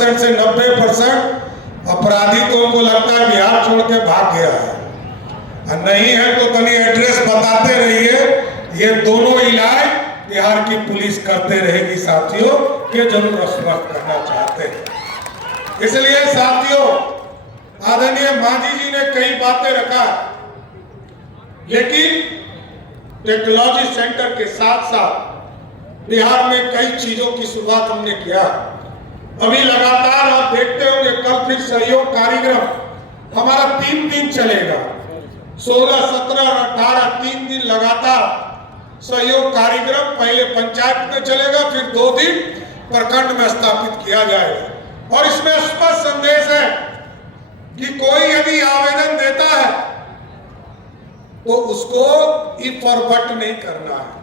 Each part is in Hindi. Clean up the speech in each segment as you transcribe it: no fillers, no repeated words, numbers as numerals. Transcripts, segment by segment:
80% से 90% अपराधी तो उनको लगता है बिहार छोड़ के भाग गया है, और नहीं है तो तनी एड्रेस बताते रहिए। ये दोनों इलाज बिहार की पुलिस करते रहेगी साथियों, ये जरूर आश्वस्त करना चाहते हैं। इसलिए साथियों, आदरणीय मांझी जी ने कई बातें रखा, लेकिन टेक्नोलॉजी सेंटर के साथ साथ बिहार में कई चीजों की शुरुआत हमने किया। अभी लगातार आप देखते होंगे, कल फिर सहयोग कार्यक्रम हमारा 3 दिन चलेगा, 16, 17 और 18 3 दिन लगातार सहयोग कार्यक्रम। पहले पंचायत में चलेगा, फिर 2 दिन प्रखंड में स्थापित किया जाएगा। और इसमें स्पष्ट संदेश है कि कोई यदि आवेदन देता है तो उसको ई फॉरवर्ड नहीं करना है।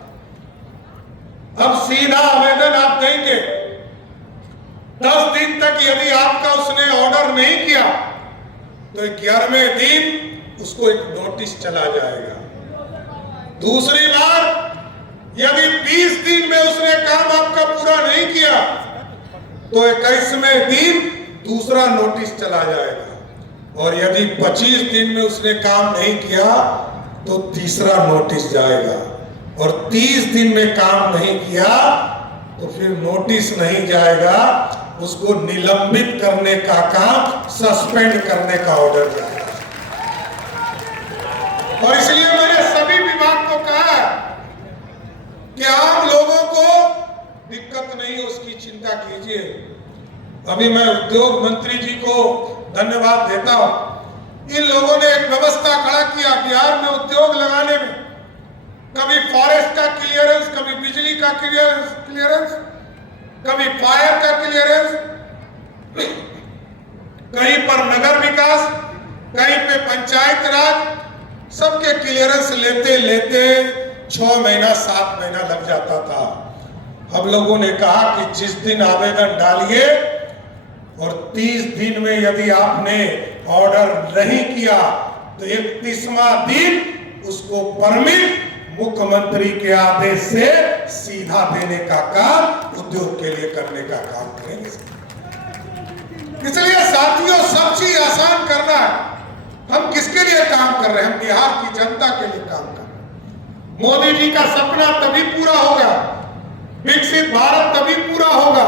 अब सीधा आवेदन आप देंगे, 10 दिन तक यदि आपका उसने ऑर्डर नहीं किया तो 11वें दिन उसको एक नोटिस चला जाएगा। दूसरी बार यदि 20 दिन में उसने काम आपका पूरा नहीं किया तो 21वें दिन दूसरा नोटिस चला जाएगा। और यदि 25 दिन में उसने काम नहीं किया तो तीसरा नोटिस जाएगा। और 30 दिन में काम नहीं किया तो फिर नोटिस नहीं जाएगा, उसको निलंबित करने का काम, सस्पेंड करने का ऑर्डर जाएगा। और इसलिए मैंने सभी विभाग को कहा कि आम लोगों को दिक्कत नहीं, उसकी चिंता कीजिए। अभी मैं उद्योग मंत्री जी को धन्यवाद देता हूं। इन लोगों ने एक व्यवस्था खड़ा किया बिहार में उद्योग लगाने में। कभी फॉरेस्ट का क्लियरेंस, कभी बिजली का क्लियरेंस, कभी फायर का क्लियरेंस, कहीं पर नगर विकास, कहीं पे पंचायत राज, सबके क्लियरेंस लेते लेते 6 महीना 7 महीना लग जाता था। हम लोगों ने कहा कि जिस दिन आवेदन डालिए और 30 दिन में यदि आपने ऑर्डर नहीं किया तो 31वां दिन उसको परमिट मुख्यमंत्री के आदेश से सीधा देने का काम उद्योग के लिए करने का काम करेंगे। इसलिए साथियों, सब चीज आसान करना है। हम किसके लिए काम कर रहे हैं? हम बिहार की जनता के लिए काम कर रहे हैं। मोदी जी का सपना तभी पूरा होगा, विकसित भारत तभी पूरा होगा,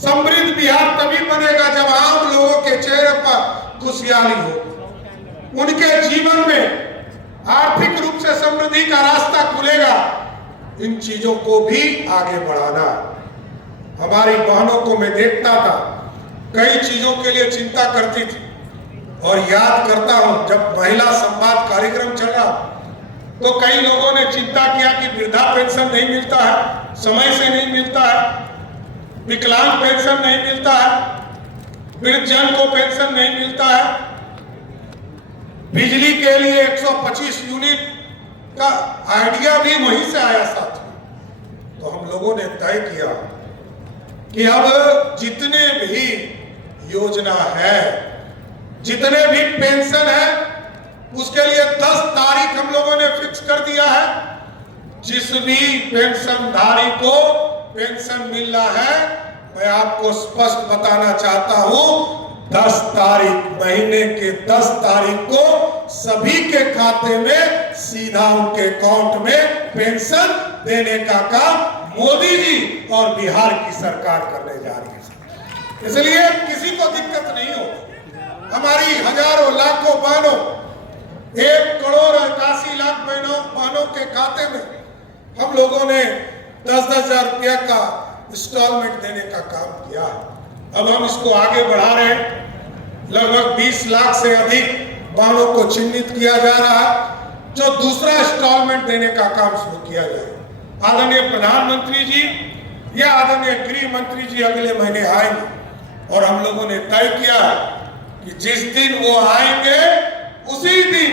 समृद्ध बिहार तभी बनेगा जब आम लोगों के चेहरे पर खुशहाली हो, उनके जीवन में आर्थिक रूप से समृद्धि का रास्ता खुलेगा। इन चीजों को भी आगे बढ़ाना। हमारी बहनों को मैं देखता था, कई चीजों के लिए चिंता करती थी। और याद करता हूं, जब महिला संवाद कार्यक्रम चल रहा तो कई लोगों ने चिंता किया कि वृद्धा पेंशन नहीं मिलता है, समय से नहीं मिलता है, विकलांग पेंशन नहीं मिलता है, वृद्धजन को पेंशन नहीं मिलता है, बिजली के लिए 125 यूनिट का आइडिया भी वहीं से आया साथी। तो हम लोगों ने तय किया कि अब जितने भी योजना है, जितने भी पेंशन है, उसके लिए 10 तारीख हम लोगों ने फिक्स कर दिया है। जिस भी पेंशनधारी को पेंशन मिल रहा है, मैं आपको स्पष्ट बताना चाहता हूं, 10 तारीख, महीने के 10 तारीख को सभी के खाते में सीधा उनके अकाउंट में पेंशन देने का काम मोदी जी और बिहार की सरकार करने जा रही है। इसलिए किसी को दिक्कत नहीं हो। हमारी हजारों लाखों बहनों, 1 करोड़ 81 लाख बहनों के खाते में हम लोगों ने 10-10 हजार रुपया का इंस्टॉलमेंट देने का काम किया। अब हम इसको आगे बढ़ा रहे हैं। लगभग 20 लाख से अधिक बहनों को चिन्हित किया जा रहा है, जो दूसरा इंस्टॉलमेंट देने का काम शुरू किया जाए। आदरणीय प्रधानमंत्री जी या आदरणीय गृह मंत्री जी अगले महीने आएंगे और हम लोगों ने तय किया कि जिस दिन वो आएंगे उसी दिन